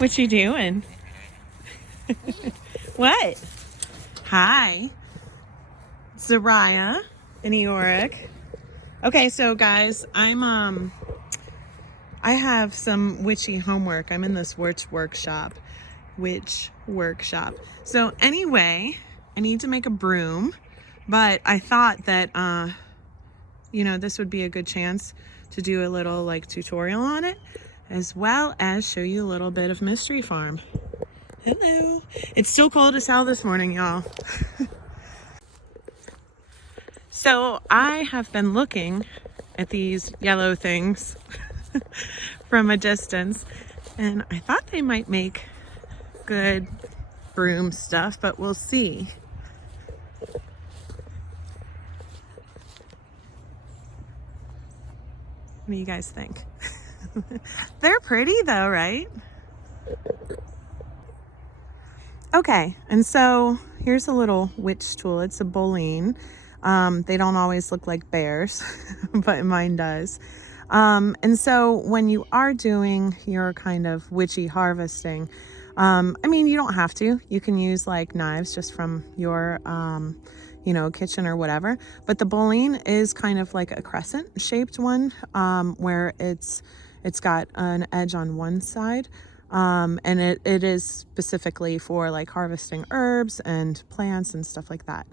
What you doing? What? Hi. Zariah and Eoric. Okay, so guys, I have some witchy homework. I'm in this witch workshop. So anyway, I need to make a broom, but I thought that this would be a good chance to do a little like tutorial on it, as well as show you a little bit of Mystery Farm. Hello. It's still cold as hell this morning, y'all. So I have been looking at these yellow things from a distance, and I thought they might make good broom stuff, but we'll see. What do you guys think? They're pretty though, right? Okay, and so here's a little witch tool. It's a bowline. They don't always look like bears, but mine does. And so when you are doing your kind of witchy harvesting, you don't have to. You can use like knives just from your, kitchen or whatever. But the bowline is kind of like a crescent shaped one, where it's got an edge on one side. And it is specifically for like harvesting herbs and plants and stuff like that.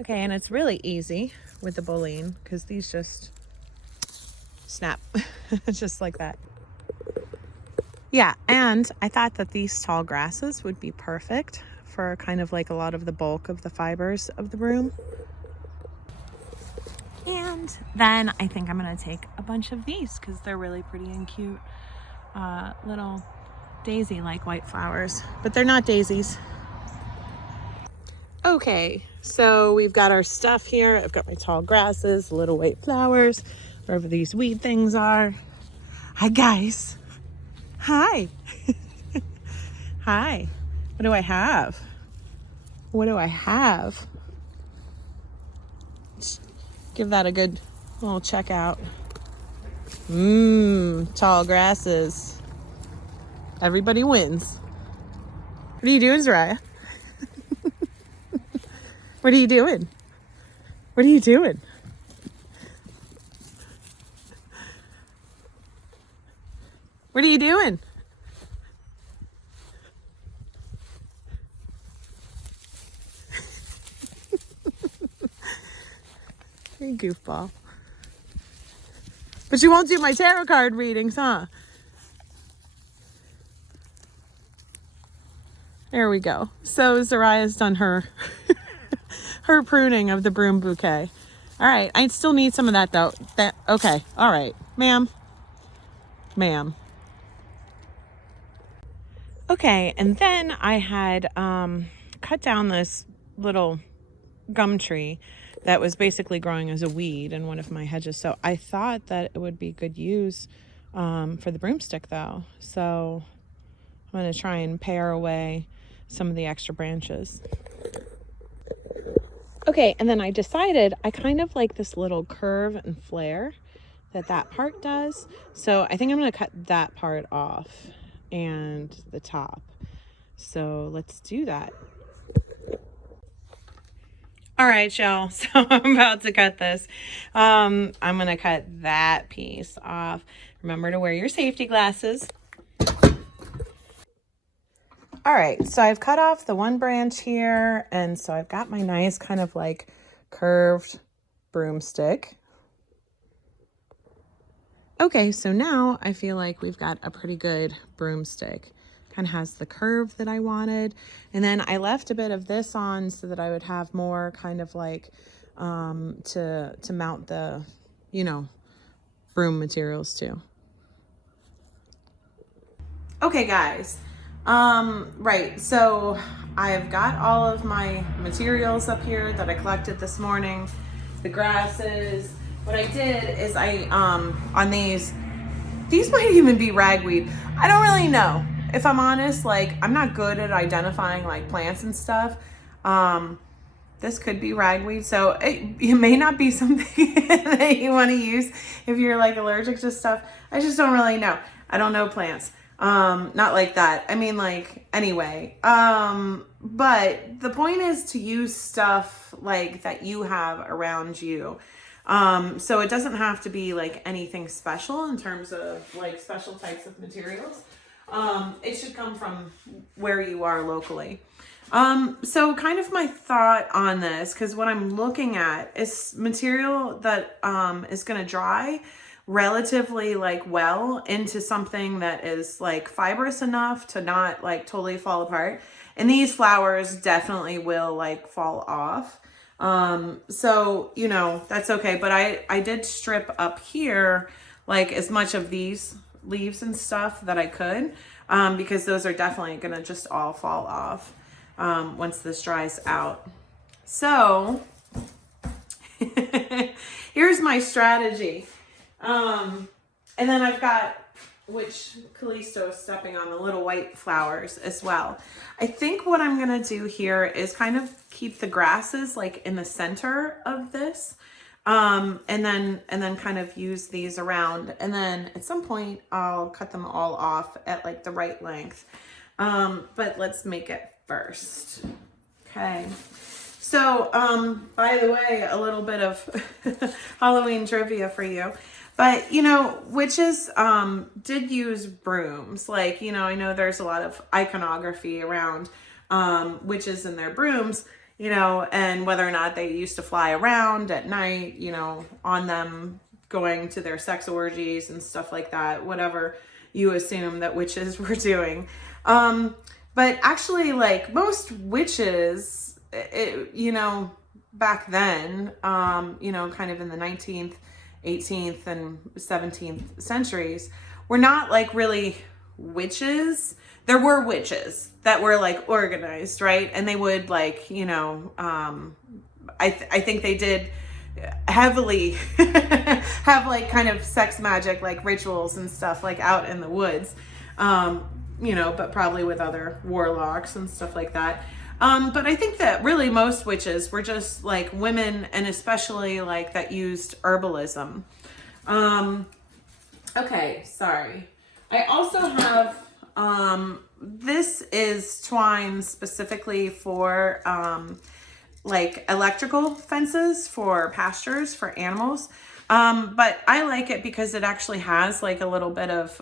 Okay, and it's really easy with the bowline because these just snap just like that. Yeah, and I thought that these tall grasses would be perfect for kind of like a lot of the bulk of the fibers of the broom. And then I think I'm going to take a bunch of these because they're really pretty and cute. Little daisy-like white flowers, but they're not daisies. Okay, so we've got our stuff here. I've got my tall grasses, little white flowers, wherever these weed things are. Hi, guys. Hi. Hi. What do I have? What do I have? Just give that a good little check out. Tall grasses. Everybody wins. What are you doing, Zariah? What are you doing? What are you doing? What are you doing? You goofball. But you won't do my tarot card readings, huh? There we go. So Zariah's done her her pruning of the broom bouquet. All right, I still need some of that though. Okay, all right, ma'am. Okay, and then I had cut down this little gum tree that was basically growing as a weed in one of my hedges. So I thought that it would be good use for the broomstick though. So I'm going to try and pare away some of the extra branches. Okay, and then I decided I kind of like this little curve and flare that part does. So I think I'm going to cut that part off and the top. So let's do that. All right, y'all, so I'm about to cut this. I'm gonna cut that piece off. Remember to wear your safety glasses. All right, so I've cut off the one branch here, and so I've got my nice kind of like curved broomstick. Okay, so now I feel like we've got a pretty good broomstick. Kind of has the curve that I wanted, and then I left a bit of this on so that I would have more kind of like to mount the broom materials too. Okay, guys, right, so I've got all of my materials up here that I collected this morning. The grasses. What I did is I on these might even be ragweed. I don't really know. If I'm honest, like, I'm not good at identifying like plants and stuff. This could be ragweed, so it may not be something that you want to use if you're like allergic to stuff. I just don't really know. I don't know plants. Not like that. I mean, like, anyway. But the point is to use stuff like that you have around you. So it doesn't have to be like anything special in terms of like special types of materials. It should come from where you are locally. So kind of my thought on this, because what I'm looking at is material that is going to dry relatively like well into something that is like fibrous enough to not like totally fall apart. And these flowers definitely will like fall off. So, you know, that's okay. But I did strip up here like as much of these leaves and stuff that I could, because those are definitely going to just all fall off once this dries out. So here's my strategy. And then I've got, which Callisto is stepping on, the little white flowers as well. I think what I'm going to do here is kind of keep the grasses like in the center of this. And then kind of use these around. And then at some point I'll cut them all off at like the right length. But let's make it first. Okay. So, by the way, a little bit of Halloween trivia for you. But, you know, witches did use brooms. Like, you know, I know there's a lot of iconography around witches and their brooms, you know, and whether or not they used to fly around at night, you know, on them going to their sex orgies and stuff like that, whatever you assume that witches were doing. But actually, like, most witches, you know, back then, you know, kind of in the 19th, 18th and 17th centuries, were not like really witches. There were witches that were like organized, right? And they would like, you know, I think they did heavily have like kind of sex magic, like rituals and stuff like out in the woods, you know, but probably with other warlocks and stuff like that. But I think that really most witches were just like women, and especially like that used herbalism. Okay, sorry. I also have, this is twine specifically for, like electrical fences for pastures for animals. But I like it because it actually has like a little bit of,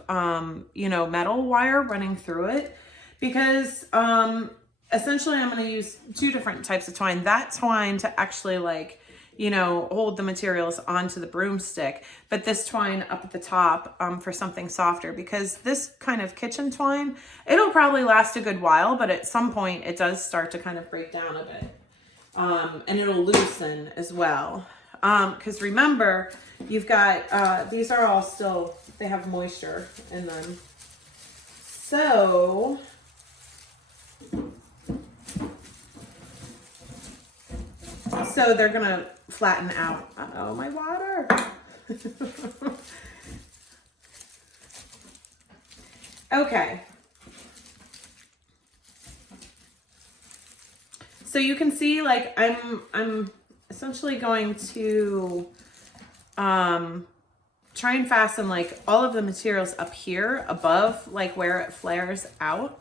you know, metal wire running through it, because, essentially I'm going to use two different types of twine. That twine to actually like, you know, hold the materials onto the broomstick, but this twine up at the top for something softer, because this kind of kitchen twine, it'll probably last a good while, but at some point it does start to kind of break down a bit. And it'll loosen as well. Because remember, you've got, these are all still, they have moisture in them. So they're gonna flatten out. Uh-oh, my water. Okay. So you can see, like, I'm essentially going to try and fasten like all of the materials up here above, like where it flares out.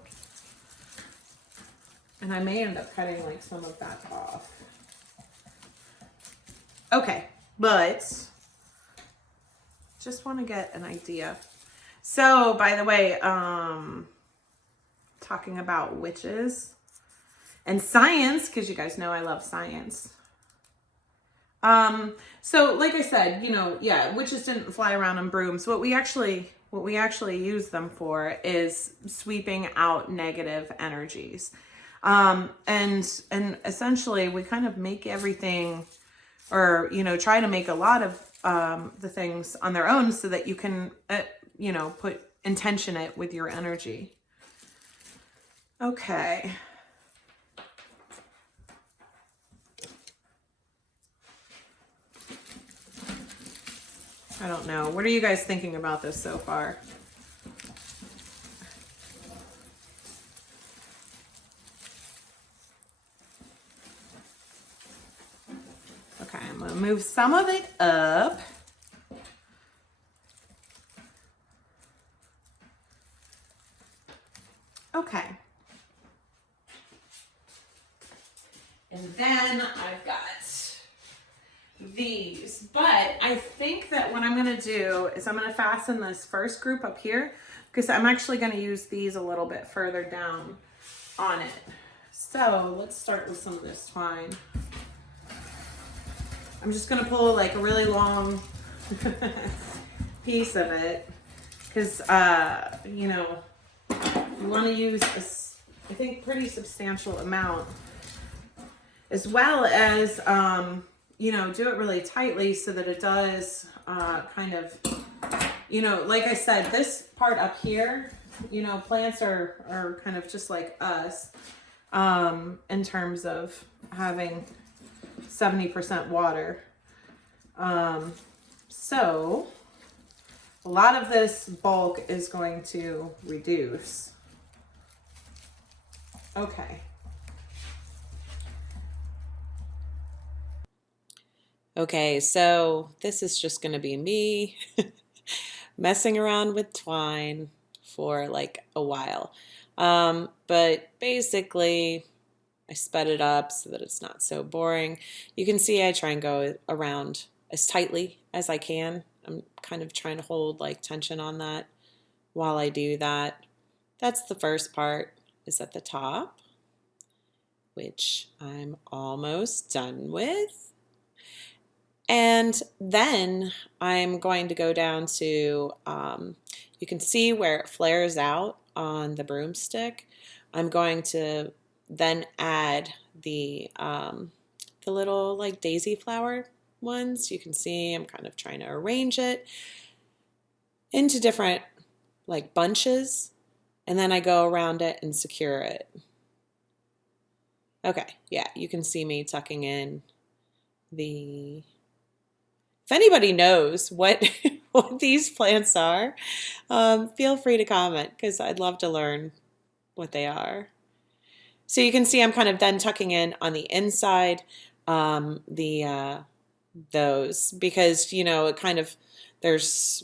And I may end up cutting like some of that off. Okay, but just want to get an idea. So, by the way, talking about witches and science, because you guys know I love science. So like I said, you know, yeah, witches didn't fly around on brooms. What we actually use them for is sweeping out negative energies. And essentially we kind of make everything, or, you know, try to make a lot of, the things on their own so that you can, you know, put intention it with your energy. Okay. I don't know. What are you guys thinking about this so far? Okay, I'm going to move some of it up. Okay. And then I've got these, but I think that what I'm going to do is I'm going to fasten this first group up here because I'm actually going to use these a little bit further down on it. So let's start with some of this twine. I'm just going to pull like a really long piece of it because, you know, you want to use a, I think, pretty substantial amount, as well as, you know, do it really tightly so that it does kind of, you know, like I said, this part up here, you know, plants are kind of just like us in terms of having 70% water. So a lot of this bulk is going to reduce. Okay. Okay, so this is just going to be me messing around with twine for like a while. But basically, I sped it up so that it's not so boring. You can see I try and go around as tightly as I can. I'm kind of trying to hold like tension on that while I do that. That's the first part, is at the top, which I'm almost done with. And then I'm going to go down to, you can see where it flares out on the broomstick. I'm going to then add the little like daisy flower ones. You can see I'm kind of trying to arrange it into different like bunches, and then I go around it and secure it. Okay, yeah, you can see me tucking in the... If anybody knows what what these plants are, feel free to comment because I'd love to learn what they are. So you can see I'm kind of then tucking in on the inside those, because, you know, it kind of, there's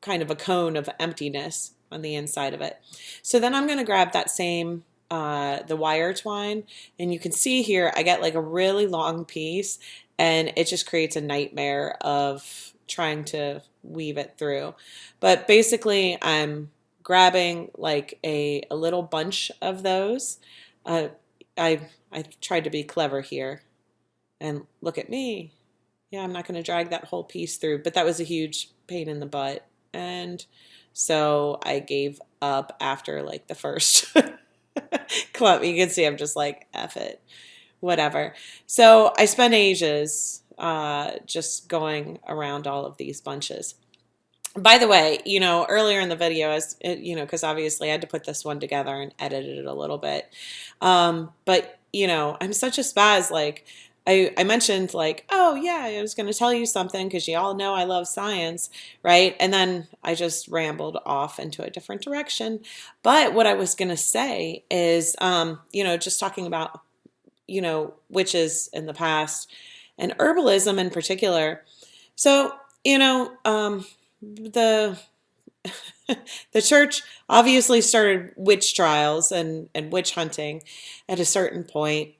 kind of a cone of emptiness on the inside of it. So then I'm going to grab that same the wire twine, and you can see here I get like a really long piece, and it just creates a nightmare of trying to weave it through. But basically I'm grabbing like a little bunch of those. I tried to be clever here, and look at me. Yeah, I'm not going to drag that whole piece through, but that was a huge pain in the butt. And so I gave up after like the first clump. You can see I'm just like, F it, whatever. So I spent ages just going around all of these bunches. By the way, you know, earlier in the video, as you know, because obviously I had to put this one together and edited it a little bit. But, you know, I'm such a spaz. Like, I mentioned, like, oh, yeah, I was going to tell you something because you all know I love science, right? And then I just rambled off into a different direction. But what I was going to say is, you know, just talking about, you know, witches in the past and herbalism in particular. So, you know, the the church obviously started witch trials and witch hunting at a certain point.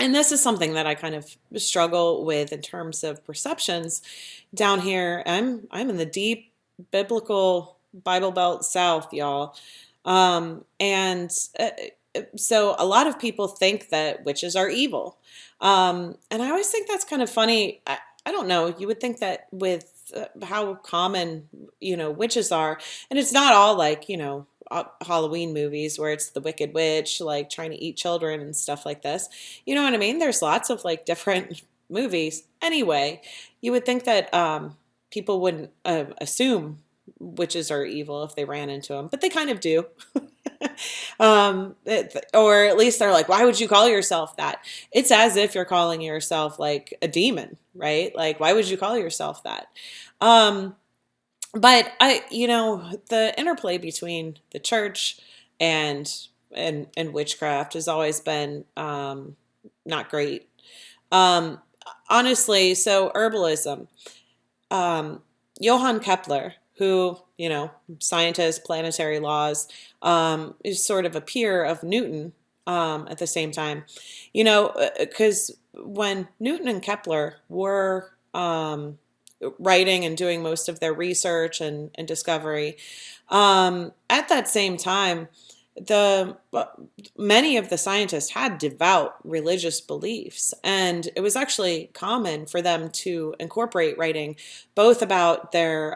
And this is something that I kind of struggle with in terms of perceptions down here. I'm in the deep biblical Bible Belt South, y'all. And so a lot of people think that witches are evil. And I always think that's kind of funny. I don't know. You would think that with how common, you know, witches are, and it's not all like, you know, Halloween movies where it's the Wicked Witch, like trying to eat children and stuff like this. You know what I mean? There's lots of like different movies. Anyway, you would think that people wouldn't assume witches are evil if they ran into them, but they kind of do. Or at least they're like, why would you call yourself that? It's as if you're calling yourself like a demon, right? Like, why would you call yourself that? But you know, the interplay between the church and witchcraft has always been not great. Honestly, so herbalism, Johann Kepler, who scientist, planetary laws, is sort of a peer of Newton at the same time. Because when Newton and Kepler were writing and doing most of their research and discovery, at that same time, the many of the scientists had devout religious beliefs, and it was actually common for them to incorporate writing both about their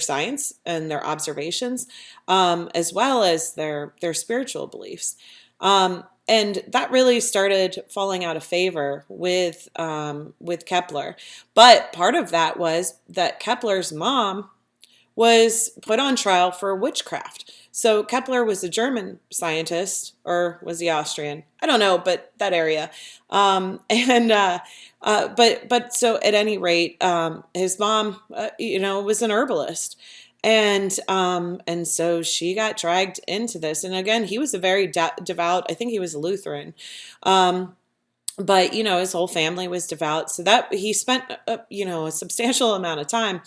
science and their observations, as well as their spiritual beliefs. And that really started falling out of favor with Kepler. But part of that was that Kepler's mom was put on trial for witchcraft. So Kepler was a German scientist, or was he Austrian? I don't know, but that area. And but so at any rate, his mom, was an herbalist, and so she got dragged into this. And again, he was a very devout. I think he was a Lutheran. But his whole family was devout, so that he spent a substantial amount of time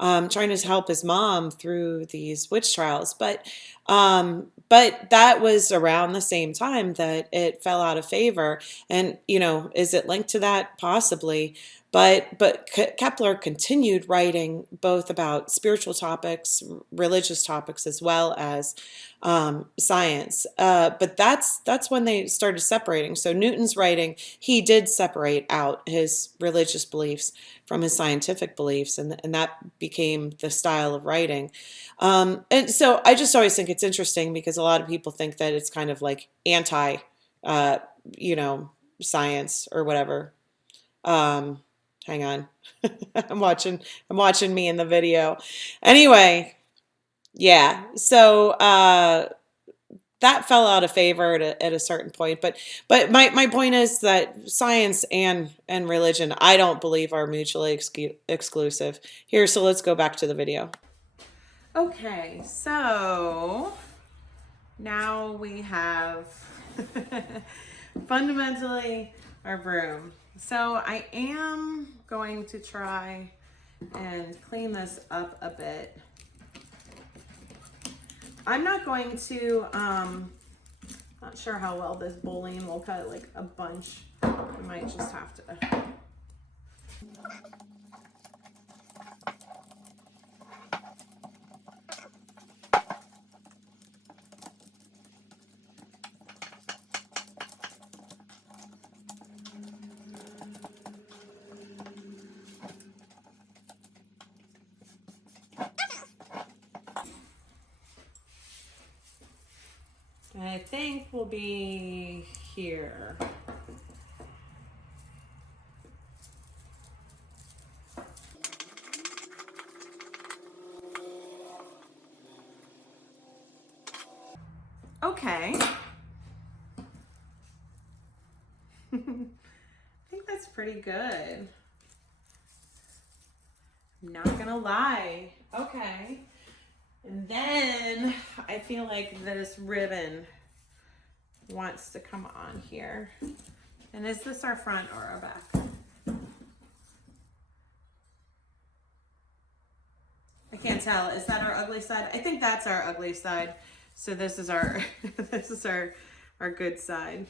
trying to help his mom through these witch trials. But that was around the same time that it fell out of favor. And is it linked to that? Possibly. But Kepler continued writing both about spiritual topics, religious topics, as well as science. But that's when they started separating. So Newton's writing, he did separate out his religious beliefs from his scientific beliefs, and that became the style of writing. And so I just always think it's interesting because a lot of people think that it's kind of like anti, uh, science or whatever. Um, Hang on. I'm watching me in the video. Anyway, yeah. So that fell out of favor at a certain point. But my point is that science and religion, I don't believe, are mutually exclusive. Here, so let's go back to the video. Okay, so now we have fundamentally our broom. So I am going to try and clean this up a bit. I'm not going to, not sure how well this bowling will cut, like a bunch. I might just have to. I think we'll be here. Okay. I think that's pretty good. I'm not gonna lie. Okay. And then I feel like this ribbon wants to come on here. And is this our front or our back? I can't tell. Is that our ugly side? I think that's our ugly side. So this is our this is our good side.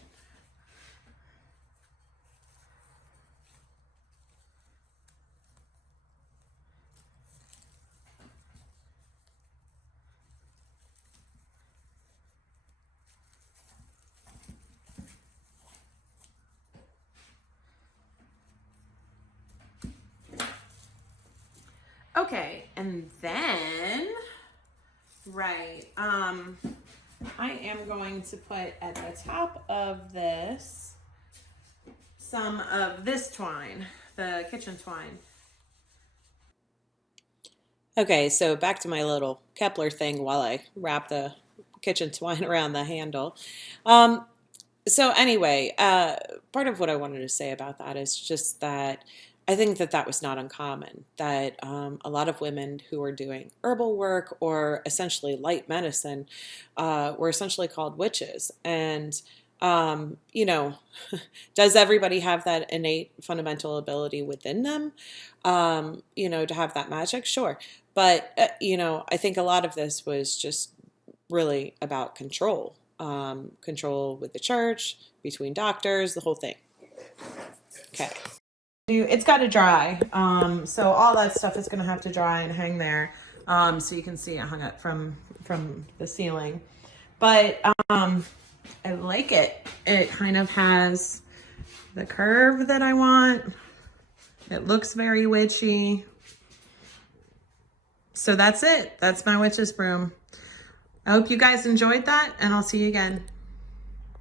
Okay, and then, right, I am going to put at the top of this some of this twine, the kitchen twine. Okay, so back to my little Kepler thing while I wrap the kitchen twine around the handle. So anyway, part of what I wanted to say about that is just that I think that that was not uncommon, that a lot of women who were doing herbal work or essentially light medicine were essentially called witches. And, you know, does everybody have that innate fundamental ability within them, to have that magic? Sure. But, you know, I think a lot of this was just really about control, control with the church, between doctors, the whole thing. Okay. It's got to dry. So all that stuff is going to have to dry and hang there. So you can see it hung up from the ceiling. But I like it. It kind of has the curve that I want. It looks very witchy. So that's it. That's my witch's broom. I hope you guys enjoyed that, and I'll see you again.